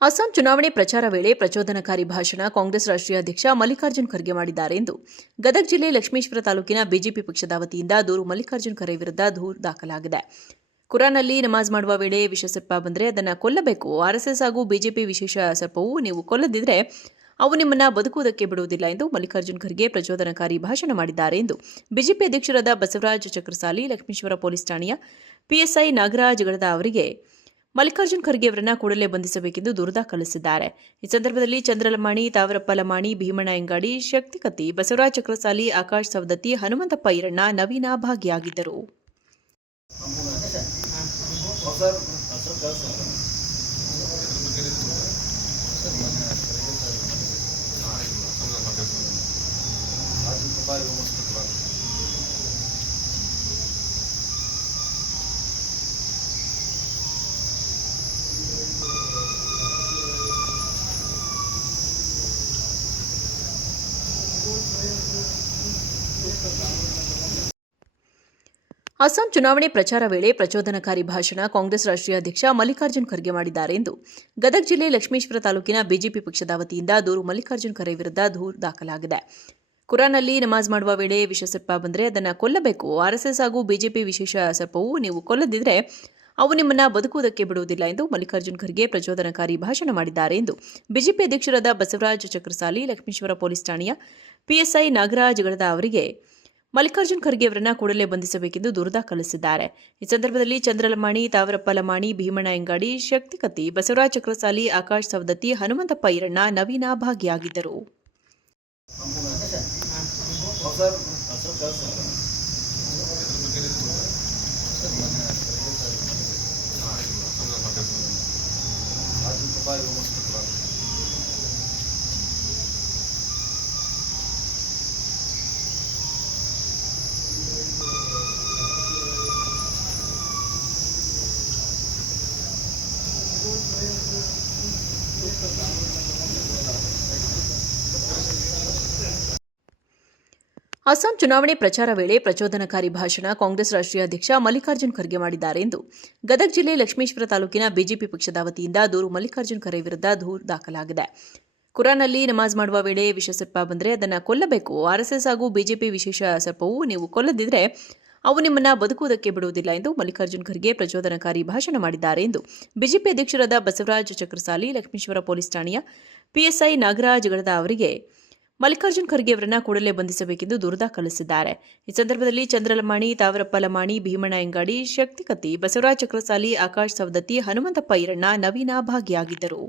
ಅಸ್ಸಾಂ ಚುನಾವಣೆ ಪ್ರಚಾರ ವೇಳೆ ಪ್ರಚೋದನಕಾರಿ ಭಾಷಣ ಕಾಂಗ್ರೆಸ್ ರಾಷ್ಟ್ರೀಯ ಅಧ್ಯಕ್ಷ ಮಲ್ಲಿಕಾರ್ಜುನ್ ಖರ್ಗೆ ಮಾಡಿದ್ದಾರೆ ಎಂದು ಗದಗ ಜಿಲ್ಲೆ ಲಕ್ಷ್ಮೀಶ್ವರ ತಾಲೂಕಿನ ಬಿಜೆಪಿ ಪಕ್ಷದ ವತಿಯಿಂದ ದೂರು ಮಲ್ಲಿಕಾರ್ಜುನ್ ಖರ್ಗೆ ವಿರುದ್ಧ ದೂರು ದಾಖಲಾಗಿದೆ. ಕುರಾನ್ನಲ್ಲಿ ನಮಾಜ್ ಮಾಡುವ ವೇಳೆ ವಿಷ ಸರ್ಪ ಬಂದರೆ ಅದನ್ನು ಕೊಲ್ಲಬೇಕು. ಆರ್ಎಸ್ಎಸ್ ಹಾಗೂ ಬಿಜೆಪಿ ವಿಶೇಷ ಸರ್ಪವು ನೀವು ಕೊಲ್ಲದಿದ್ದರೆ ಅವು ನಿಮ್ಮನ್ನು ಬದುಕುವುದಕ್ಕೆ ಬಿಡುವುದಿಲ್ಲ ಎಂದು ಮಲ್ಲಿಕಾರ್ಜುನ್ ಖರ್ಗೆ ಪ್ರಚೋದನಕಾರಿ ಭಾಷಣ ಮಾಡಿದ್ದಾರೆ ಎಂದು ಬಿಜೆಪಿ ಅಧ್ಯಕ್ಷರಾದ ಬಸವರಾಜ ಚಕ್ರಸಾಲಿ, ಲಕ್ಷ್ಮೀಶ್ವರ ಪೊಲೀಸ್ ಠಾಣೆಯ ಪಿಎಸ್ಐ ನಾಗರಾಜ್ ಗಡದ ಅವರಿಗೆ ಮಲ್ಲಿಕಾರ್ಜುನ್ ಖರ್ಗೆ ಅವರನ್ನು ಕೂಡಲೇ ಬಂಧಿಸಬೇಕೆಂದು ದೂರು ದಾಖಲಿಸಿದ್ದಾರೆ. ಈ ಸಂದರ್ಭದಲ್ಲಿ ಚಂದ್ರಲಮಾಣಿ, ತಾವರಪ್ಪ ಲಮಾಣಿ, ಭೀಮಣ್ಣ ಎಂಗಾಡಿ, ಶಕ್ತಿಕತ್ತಿ, ಬಸವರಾಜ ಚಕ್ರಸಾಲಿ, ಆಕಾಶ್ ಸವದತ್ತಿ, ಹನುಮಂತಪ್ಪ ಈರಣ್ಣ, ನವೀನ ಭಾಗಿಯಾಗಿದ್ದರು. ಅಸ್ಸಾಂ ಚುನಾವಣೆ ಪ್ರಚಾರ ವೇಳೆ ಪ್ರಚೋದನಕಾರಿ ಭಾಷಣ ಕಾಂಗ್ರೆಸ್ ರಾಷ್ಟ್ರೀಯ ಅಧ್ಯಕ್ಷ ಮಲ್ಲಿಕಾರ್ಜುನ್ ಖರ್ಗೆ ಮಾಡಿದ್ದಾರೆ ಎಂದು ಗದಗ ಜಿಲ್ಲೆ ಲಕ್ಷ್ಮೀಶ್ವರ ತಾಲೂಕಿನ ಬಿಜೆಪಿ ಪಕ್ಷದ ವತಿಯಿಂದ ದೂರು ಮಲ್ಲಿಕಾರ್ಜುನ್ ಖರ್ಗೆ ವಿರುದ್ಧ ದೂರು ದಾಖಲಾಗಿದೆ. ಕುರಾನ್ನಲ್ಲಿ ನಮಾಜ್ ಮಾಡುವ ವೇಳೆ ವಿಷ ಸರ್ಪ ಬಂದರೆ ಅದನ್ನು ಕೊಲ್ಲಬೇಕು. ಆರ್ಎಸ್ಎಸ್ ಹಾಗೂ ಬಿಜೆಪಿ ವಿಶೇಷ ಸರ್ಪವು ನೀವು ಕೊಲ್ಲದಿದ್ದರೆ ಅವು ನಿಮ್ಮನ್ನು ಬದುಕುವುದಕ್ಕೆ ಬಿಡುವುದಿಲ್ಲ ಎಂದು ಮಲ್ಲಿಕಾರ್ಜುನ್ ಖರ್ಗೆ ಪ್ರಚೋದನಕಾರಿ ಭಾಷಣ ಮಾಡಿದ್ದಾರೆ ಎಂದು ಬಿಜೆಪಿ ಅಧ್ಯಕ್ಷರಾದ ಬಸವರಾಜ ಚಕ್ರಸಾಲಿ, ಲಕ್ಷ್ಮೀಶ್ವರ ಪೊಲೀಸ್ ಠಾಣೆಯ ಪಿಎಸ್ಐ ನಾಗರಾಜ್ ಗಡದ ಅವರಿಗೆ ಮಲ್ಲಿಕಾರ್ಜುನ್ ಖರ್ಗೆ ಅವರನ್ನು ಕೂಡಲೇ ಬಂಧಿಸಬೇಕೆಂದು ದೂರು ದಾಖಲಿಸಿದ್ದಾರೆ. ಈ ಸಂದರ್ಭದಲ್ಲಿ ಚಂದ್ರಲಮಾಣಿ, ತಾವರಪ್ಪ ಲಮಾಣಿ, ಭೀಮಣ್ಣ ಎಂಗಾಡಿ, ಶಕ್ತಿಕತ್ತಿ, ಬಸವರಾಜ ಚಕ್ರಸಾಲಿ, ಆಕಾಶ್ ಸವದತ್ತಿ, ಹನುಮಂತಪ್ಪ ಈರಣ್ಣ, ನವೀನ ಭಾಗಿಯಾಗಿದ್ದರು. ಅಸ್ಸಾಂ ಚುನಾವಣೆ ಪ್ರಚಾರ ವೇಳೆ ಪ್ರಚೋದನಕಾರಿ ಭಾಷಣ ಕಾಂಗ್ರೆಸ್ ರಾಷ್ಟ್ರೀಯ ಅಧ್ಯಕ್ಷ ಮಲ್ಲಿಕಾರ್ಜುನ್ ಖರ್ಗೆ ಮಾಡಿದ್ದಾರೆ ಎಂದು ಗದಗ ಜಿಲ್ಲೆ ಲಕ್ಷ್ಮೀಶ್ವರ ತಾಲೂಕಿನ ಬಿಜೆಪಿ ಪಕ್ಷದ ವತಿಯಿಂದ ದೂರು ಮಲ್ಲಿಕಾರ್ಜುನ್ ಖರ್ಗೆ ವಿರುದ್ಧ ದೂರು ದಾಖಲಾಗಿದೆ. ಕುರಾನ್ನಲ್ಲಿ ನಮಾಜ್ ಮಾಡುವ ವೇಳೆ ವಿಷ ಸರ್ಪ ಬಂದರೆ ಅದನ್ನು ಕೊಲ್ಲಬೇಕು. ಆರ್ಎಸ್ಎಸ್ ಹಾಗೂ ಬಿಜೆಪಿ ವಿಶೇಷ ಸರ್ಪವು ನೀವು ಕೊಲ್ಲದಿದ್ದರೆ ಅವು ನಿಮ್ಮನ್ನು ಬದುಕುವುದಕ್ಕೆ ಬಿಡುವುದಿಲ್ಲ ಎಂದು ಮಲ್ಲಿಕಾರ್ಜುನ್ ಖರ್ಗೆ ಪ್ರಚೋದನಕಾರಿ ಭಾಷಣ ಮಾಡಿದ್ದಾರೆ ಎಂದು ಬಿಜೆಪಿ ಅಧ್ಯಕ್ಷರಾದ ಬಸವರಾಜ ಚಕ್ರಸಾಲಿ, ಲಕ್ಷ್ಮೀಶ್ವರ ಪೊಲೀಸ್ ಠಾಣೆಯ ಪಿಎಸ್ಐ ನಾಗರಾಜ್ ಗಡದ ಅವರಿಗೆ ಮಲ್ಲಿಕಾರ್ಜುನ್ ಖರ್ಗೆ ಅವರನ್ನು ಕೂಡಲೇ ಬಂಧಿಸಬೇಕೆಂದು ದೂರು ದಾಖಲಿಸಿದ್ದಾರೆ. ಈ ಸಂದರ್ಭದಲ್ಲಿ ಚಂದ್ರಲಮಾಣಿ, ತಾವರಪ್ಪ ಲಮಾಣಿ, ಭೀಮಣ್ಣ ಎಂಗಾಡಿ, ಶಕ್ತಿಕತ್ತಿ, ಬಸವರಾಜ ಚಕ್ರಸಾಲಿ, ಆಕಾಶ್ ಸವದತ್ತಿ, ಹನುಮಂತಪ್ಪ ಈರಣ್ಣ, ನವೀನ ಭಾಗಿಯಾಗಿದ್ದರು.